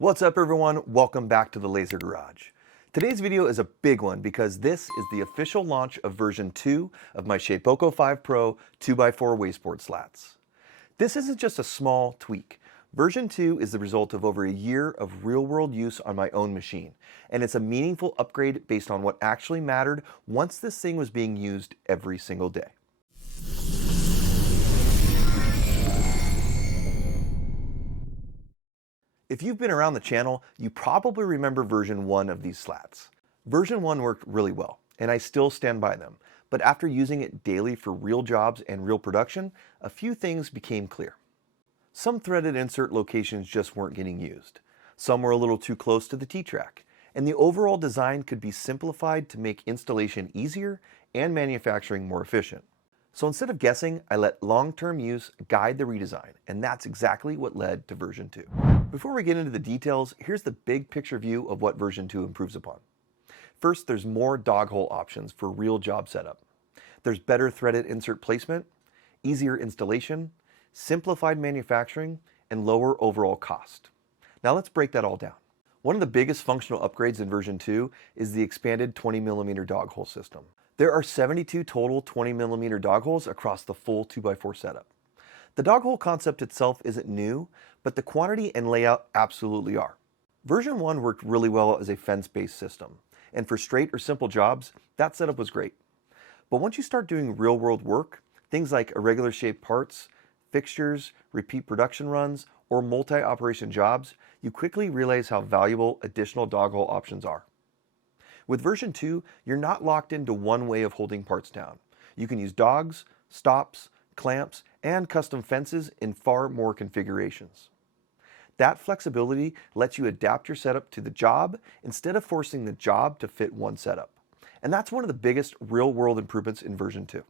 What's up everyone? Welcome back to the Laser Garage. Today's video is a big one because this is the official launch of version 2 of my Shapeoko 5 Pro 2x4 wasteboard slats. This isn't just a small tweak. Version 2 is the result of over a year of real-world use on my own machine, and it's a meaningful upgrade based on what actually mattered once this thing was being used every single day. If you've been around the channel, you probably remember version 1 of these slats. Version 1 worked really well, and I still stand by them, but after using it daily for real jobs and real production, a few things became clear. Some threaded insert locations just weren't getting used. Some were a little too close to the T-track, and the overall design could be simplified to make installation easier and manufacturing more efficient. So instead of guessing, I let long-term use guide the redesign, and that's exactly what led to version 2. Before we get into the details, here's the big picture view of what version 2 improves upon. First, there's more dog hole options for real job setup. There's better threaded insert placement, easier installation, simplified manufacturing, and lower overall cost. Now let's break that all down. One of the biggest functional upgrades in version 2 is the expanded 20mm dog hole system. There are 72 total 20mm dog holes across the full 2x4 setup. The dog hole concept itself isn't new, but the quantity and layout absolutely are. Version 1 worked really well as a fence-based system, and for straight or simple jobs, that setup was great. But once you start doing real-world work, things like irregular shaped parts, fixtures, repeat production runs, or multi-operation jobs, you quickly realize how valuable additional dog hole options are. With version 2, you're not locked into one way of holding parts down. You can use dogs, stops, clamps, and custom fences in far more configurations. That flexibility lets you adapt your setup to the job instead of forcing the job to fit one setup. And that's one of the biggest real-world improvements in version 2.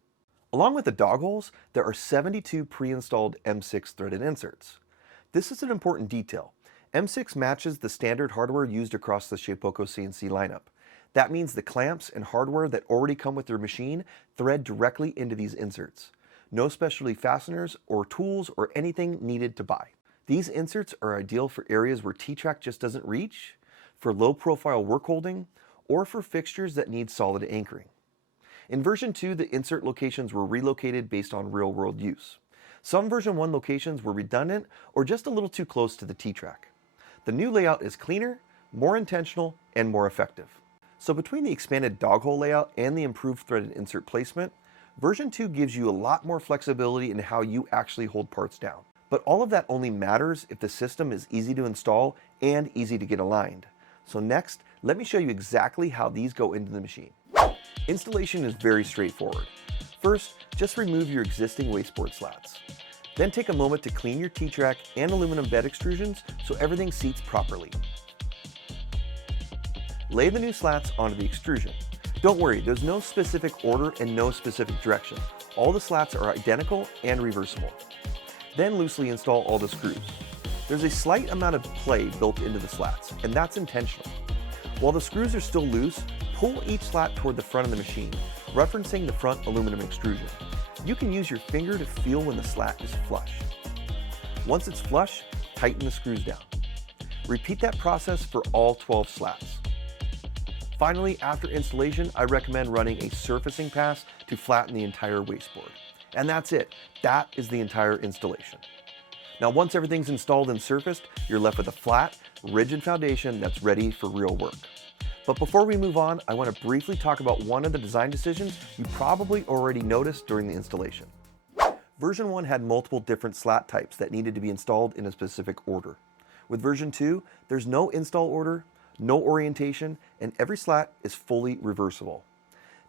Along with the dog holes, there are 72 pre-installed M6 threaded inserts. This is an important detail. M6 matches the standard hardware used across the Shapeoko CNC lineup. That means the clamps and hardware that already come with your machine thread directly into these inserts. No specialty fasteners or tools or anything needed to buy. These inserts are ideal for areas where T-track just doesn't reach, for low-profile work holding, or for fixtures that need solid anchoring. In version 2, the insert locations were relocated based on real-world use. Some version 1 locations were redundant or just a little too close to the T-track. The new layout is cleaner, more intentional, and more effective. So between the expanded dog hole layout and the improved threaded insert placement, version 2 gives you a lot more flexibility in how you actually hold parts down. But all of that only matters if the system is easy to install and easy to get aligned. So next, let me show you exactly how these go into the machine. Installation is very straightforward. First, just remove your existing wasteboard slats. Then take a moment to clean your T-track and aluminum bed extrusions so everything seats properly. Lay the new slats onto the extrusion. Don't worry, there's no specific order and no specific direction. All the slats are identical and reversible. Then loosely install all the screws. There's a slight amount of play built into the slats, and that's intentional. While the screws are still loose, pull each slat toward the front of the machine, referencing the front aluminum extrusion. You can use your finger to feel when the slat is flush. Once it's flush, tighten the screws down. Repeat that process for all 12 slats. Finally, after installation, I recommend running a surfacing pass to flatten the entire wasteboard. And that's it. That is the entire installation. Now, once everything's installed and surfaced, you're left with a flat, rigid foundation that's ready for real work. But before we move on, I want to briefly talk about one of the design decisions you probably already noticed during the installation. Version 1 had multiple different slat types that needed to be installed in a specific order. With version 2, there's no install order, no orientation, and every slat is fully reversible.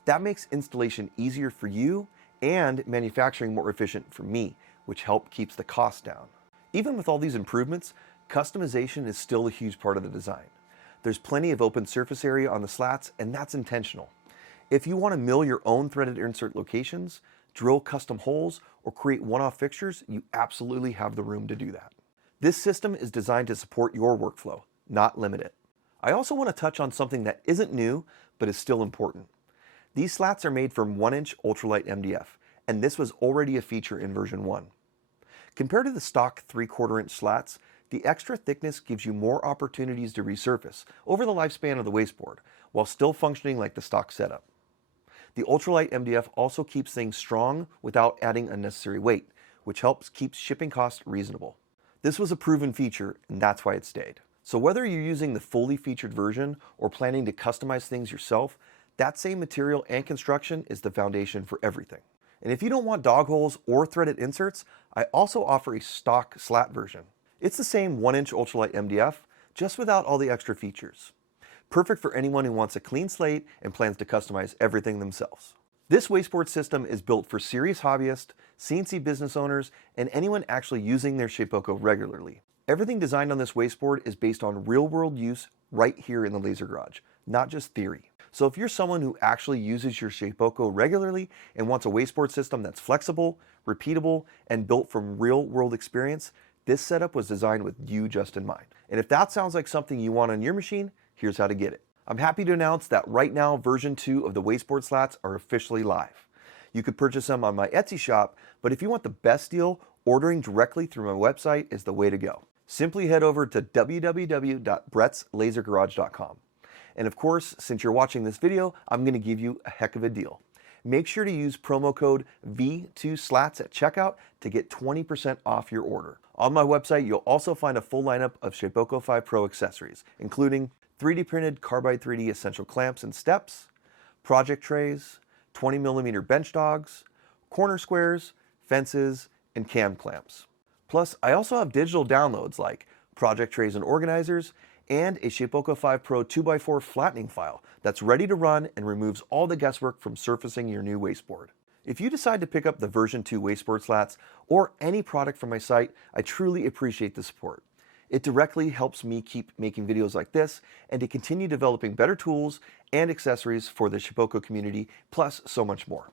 That makes installation easier for you and manufacturing more efficient for me, which keeps the cost down. Even with all these improvements, customization is still a huge part of the design. There's plenty of open surface area on the slats, and that's intentional. If you want to mill your own threaded insert locations, drill custom holes, or create one-off fixtures, you absolutely have the room to do that. This system is designed to support your workflow, not limit it. I also want to touch on something that isn't new, but is still important. These slats are made from 1-inch ultralight MDF, and this was already a feature in version 1. Compared to the stock 3/4 inch slats, The extra thickness gives you more opportunities to resurface over the lifespan of the wasteboard, while still functioning like the stock setup. The ultralight MDF also keeps things strong without adding unnecessary weight, which helps keep shipping costs reasonable. This was a proven feature, and that's why it stayed. So whether you're using the fully featured version or planning to customize things yourself, that same material and construction is the foundation for everything. And if you don't want dog holes or threaded inserts, I also offer a stock slat version. It's the same 1-inch ultralight MDF, just without all the extra features. Perfect for anyone who wants a clean slate and plans to customize everything themselves. This wasteboard system is built for serious hobbyists, CNC business owners, and anyone actually using their Shapeoko regularly. Everything designed on this wasteboard is based on real-world use right here in the Laser Garage, not just theory. So if you're someone who actually uses your Shapeoko regularly and wants a wasteboard system that's flexible, repeatable, and built from real-world experience, this setup was designed with you just in mind. And if that sounds like something you want on your machine, here's how to get it. I'm happy to announce that right now, version 2 of the wasteboard slats are officially live. You could purchase them on my Etsy shop, but if you want the best deal, ordering directly through my website is the way to go. Simply head over to www.brettslasergarage.com. And of course, since you're watching this video, I'm going to give you a heck of a deal. Make sure to use promo code V2SLATS at checkout to get 20% off your order. On my website, you'll also find a full lineup of Shapeoko 5 Pro accessories, including 3D printed Carbide 3D essential clamps and steps, project trays, 20mm bench dogs, corner squares, fences, and cam clamps. Plus, I also have digital downloads like project trays and organizers, and a Shapeoko 5 Pro 2x4 flattening file that's ready to run and removes all the guesswork from surfacing your new wasteboard. If you decide to pick up the version 2 wasteboard slats or any product from my site, I truly appreciate the support. It directly helps me keep making videos like this and to continue developing better tools and accessories for the Shapeoko community, plus so much more.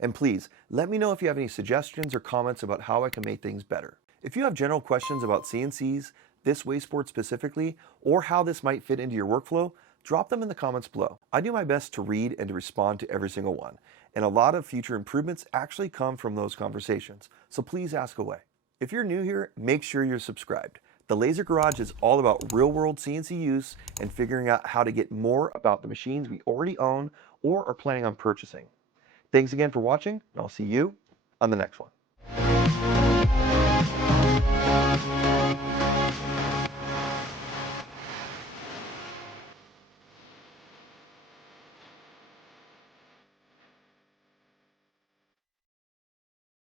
And please, let me know if you have any suggestions or comments about how I can make things better. If you have general questions about CNCs, this wasteboard specifically, or how this might fit into your workflow, drop them in the comments below. I do my best to read and to respond to every single one, and a lot of future improvements actually come from those conversations, so please ask away. If you're new here, make sure you're subscribed. The Laser Garage is all about real-world CNC use and figuring out how to get more about the machines we already own or are planning on purchasing. Thanks again for watching, and I'll see you on the next one.